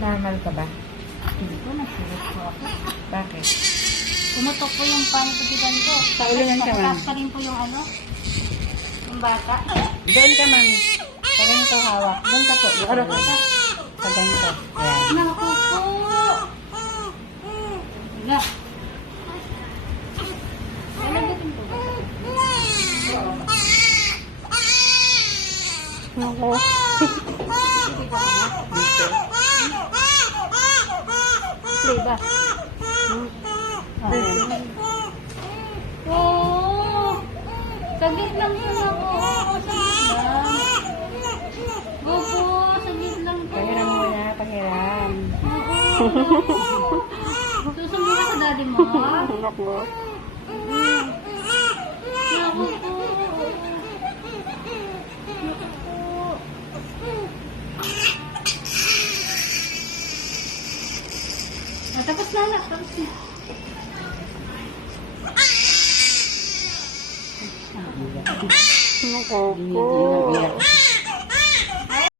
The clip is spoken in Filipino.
normal ka ba? Hindi ko, nagsulit po ako. Bakit? Pumutok po yung panitigidan ko. Paulinan ka, ma'am. Tapos rin po yung ano, yung bata. Doon ka, ma'am. Sa ganito hawak. Doon ka po. Ano ka? Sa ganito. Ayan. Naku po. Wala. Wala din po ba? Ako. Play ba? Oh, saglit lang po ako. Saglit lang. Opo, saglit lang po. Pahiram mo na. Pahiram. Susunod ka sa daddy mo. Anak mo. Naku po. Tapos na na. Tapos na. Ako po.